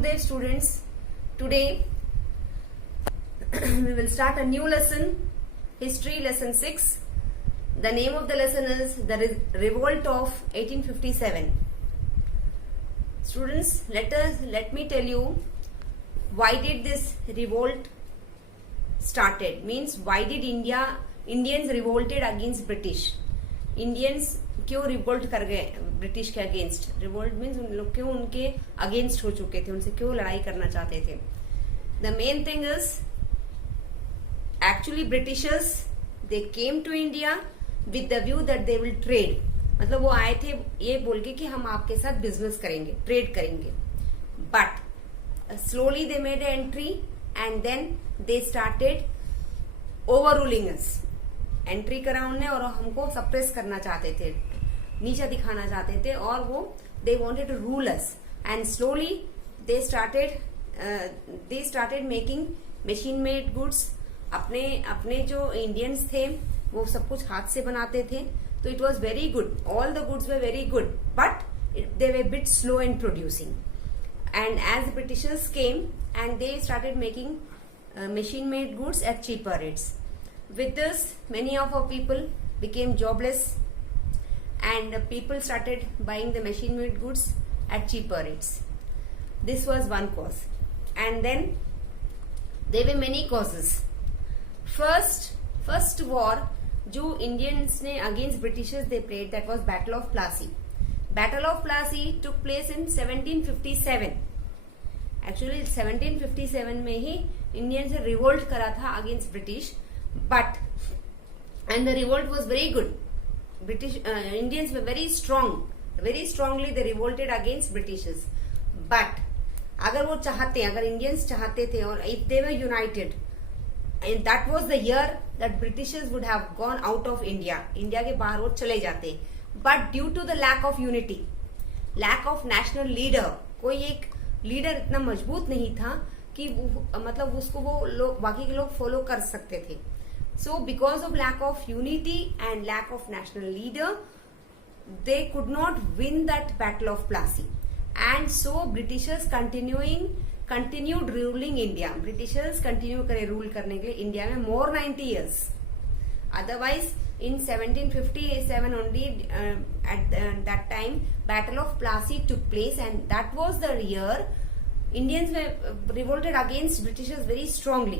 Gurudev students. Today we will start a new lesson, History Lesson 6. The name of the lesson is The Revolt of 1857. Students, let me tell you why did this revolt started. Means why did Indians revolted against British. Indians क्यों रिवोल्ट कर गए ब्रिटिश के against. Revolt means उन लोग क्यों उनके अगेंस्ट हो चुके थे, उनसे क्यों लड़ाई करना चाहते थे. The main thing is actually britishers they came to India with the view that they will trade. मतलब वो आए थे ये बोल के कि हम आपके साथ बिजनेस करेंगे, ट्रेड करेंगे. But slowly they made entry and then they started over ruling us. Entry करा उनने और हमको सप्रेस करना चाहते थे, नीचा दिखाना चाहते थे, और वो they wanted to rule us. And slowly they started making machine made goods. अपने जो इंडियंस थे वो सब कुछ हाथ से बनाते थे, तो it was very good. All the goods were very good, but they were bit slow in producing. And as britishers came and they started making machine made goods at cheaper rates. With this, many of our people became jobless and people started buying the machine made goods at cheaper rates. This was one cause. And then there were many causes. First war जो Indians ने against Britishers they played, that was Battle of Plassey. Battle of Plassey took place in 1757. Actually 1757 में ही इंडियंस ने revolt करा था against british, but and the revolt was very good. British Indians were very strongly they revolted against britishers. But अगर Indians चाहते थे और if they were united, and that was the year that britishers would have gone out of India. India के बाहर वो चले जाते. But due to the lack of unity, lack of national leader, कोई एक लीडर इतना मजबूत नहीं था कि मतलब उसको वो बाकी के लोग फॉलो कर सकते थे. So because of lack of unity and lack of national leader they could not win that battle of Plassey. And so britishers continued ruling India. Britishers continue करे रूल करने के लिए इंडिया में मोर 90 years. Otherwise, in 1757 only, at that time, Battle of Plassey took place, and that was the year Indians were revolted against Britishers very strongly.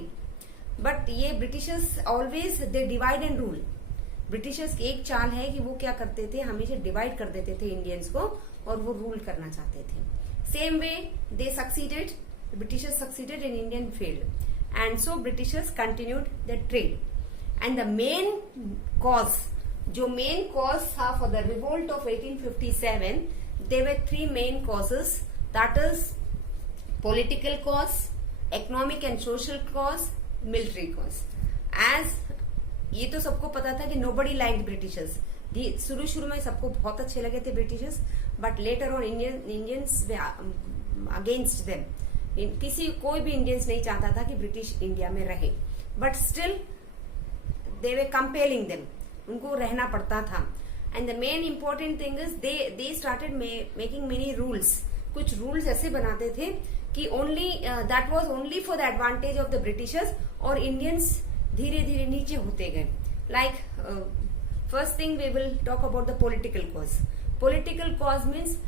But ये Britishers always they divide and rule. Britishers की एक चाल है कि वो क्या करते थे, हमेशा डिवाइड कर देते थे इंडियंस को और वो रूल करना चाहते थे. Same way they succeeded, Britishers succeeded in Indian field, and so Britishers continued their trade. And the main cause था for the revolt of 1857, there were three main causes. That is political cause, economic and social cause, military cause. As ये तो सबको पता था कि nobody liked Britishers. शुरू में सबको बहुत अच्छे लगे थे Britishers, but later on Indians were against them. कोई भी Indians नहीं चाहता था कि ब्रिटिश इंडिया में रहे, but still they were compelling them. उनको रहना पड़ता था. And the main important thing is they started making many rules. कुछ rules ऐसे बनाते थे कि only that was only for the advantage of the Britishers, और Indians धीरे धीरे नीचे होते गए. Like first thing we will talk about the political cause. Political cause means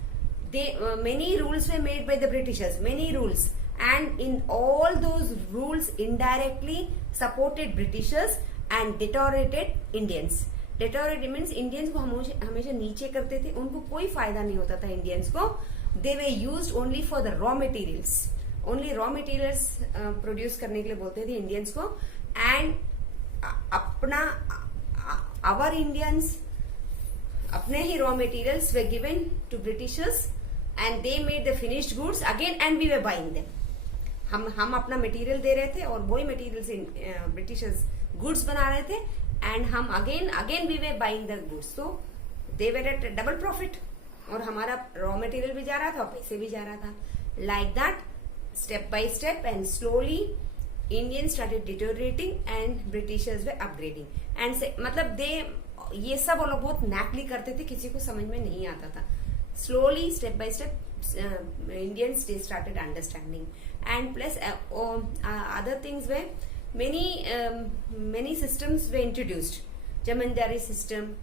many rules were made by the Britishers, many rules, and in all those rules indirectly supported Britishers and deteriorated Indians. Deteriorated means Indians को हमेशा नीचे करते थे, उनको कोई फायदा नहीं होता था Indians को. They were used only for the raw materials. Only raw materials produce करने के लिए बोलते थे Indians को. And our Indians अपने ही raw materials were given to Britishers, and they made the finished goods again, and we were buying them. हम अपना मटेरियल दे रहे थे और वही मटेरियल से ब्रिटिशर्स गुड्स बना रहे थे, एंड हम again we were buying the goods. तो they were at double profit, और हमारा रॉ मटेरियल भी जा रहा था और पैसे भी जा रहा था. Like that step by step and slowly Indian started deteriorating and Britishers way upgrading. And मतलब ये सब वो लोग बहुत नैकली करते थे, किसी को समझ में नहीं आता था. Slowly step by step Indians they started understanding, and plus other things were many systems were introduced. Jamindari system,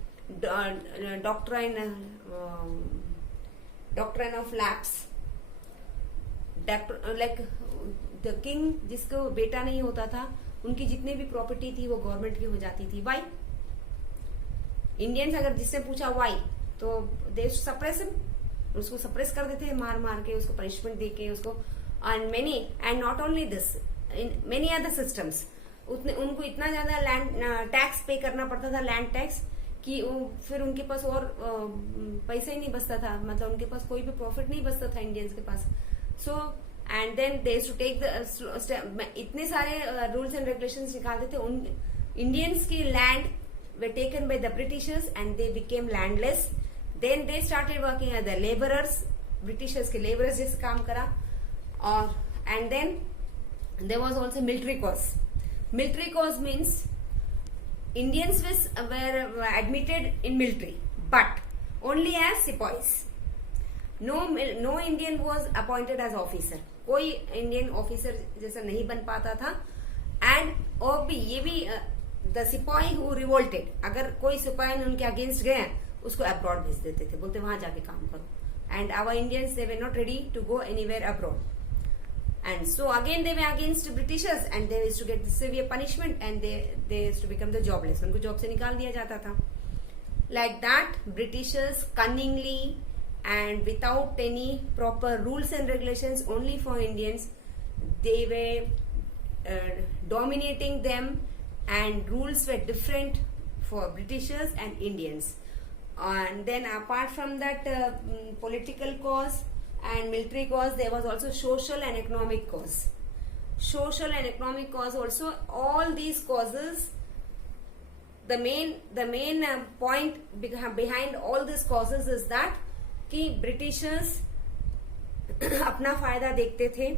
doctrine of lapse, like the king जिसको बेटा नहीं होता था, उनकी जितनी भी प्रॉपर्टी थी वो गवर्नमेंट की हो जाती थी. वाई? इंडियंस अगर जिससे पूछा वाई, तो दे सप्रेस हिम, उसको सप्रेस कर देते हैं मार के, उसको पनिशमेंट देके उसको. And not only this, in many other systems उनको इतना ज्यादा लैंड टैक्स पे करना पड़ता था, लैंड टैक्स, कि फिर उनके पास और पैसे ही नहीं बचता था, मतलब उनके पास कोई भी प्रॉफिट नहीं बचता था इंडियंस के पास. So and then they to take the इतने सारे रूल्स एंड रेगुलेशंस निकालते थे. उन इंडियंस की land were taken by the Britishers and they became landless. Then they started working as the laborers. Britishers के laborers जैसे काम करा. और and then there was also military cause. Military cause means Indians were admitted in military, but only as sepoys. No Indian was appointed as officer. कोई Indian officer जैसा नहीं बन पाता था. And और भी ये भी द सिपाही हु रिवोल्टेड, अगर कोई सिपाही उनके अगेंस्ट गए उसको अब्रॉड भेज देते थे, बोलते वहां जाके काम करो. And our Indians they were not ready to go anywhere abroad. And so again they were against britishers and they used to get severe punishment and they used to become the jobless. उनको job से निकाल दिया जाता था. Like that britishers cunningly and without any proper rules and regulations only for Indians, they were dominating them. And rules were different for Britishers and Indians. And then apart from that political cause and military cause, there was also social and economic cause. Social and economic cause also, all these causes, the main point behind all these causes is that कि Britishers अपना फायदा देखते थे,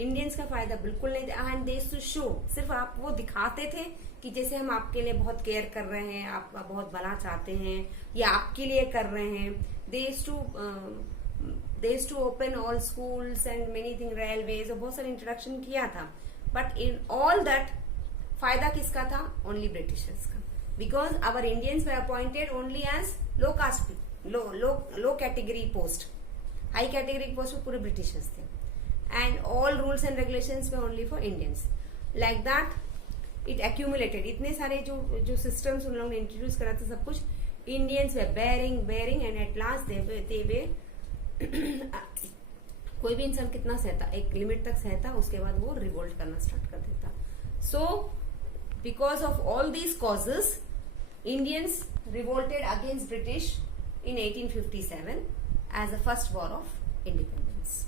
इंडियंस का फायदा बिल्कुल नहीं. And they to show, सिर्फ आप वो दिखाते थे कि जैसे हम आपके लिए बहुत केयर कर रहे हैं, आपका बहुत भला चाहते हैं, या आपके लिए कर रहे हैं. They to open all schools and many thing, railways, और बहुत सारे इंट्रोडक्शन किया था. बट इन ऑल दैट फायदा किसका था? ओनली ब्रिटिशर्स का. Because our Indians were appointed only as low caste, low category post. High category post में पूरे ब्रिटिशर्स थे. And all rules and regulations were only for Indians. Like that, it accumulated. इतने सारे जो systems उन लोगों ने introduce करा था, सब कुछ Indians were bearing, and at last they were कोई भी इंसान कितना सहता, एक लिमिट तक सहता, उसके बाद वो रिवोल्ट करना स्टार्ट कर देता. So, because of all these causes, Indians revolted against British in 1857 as the first war of independence.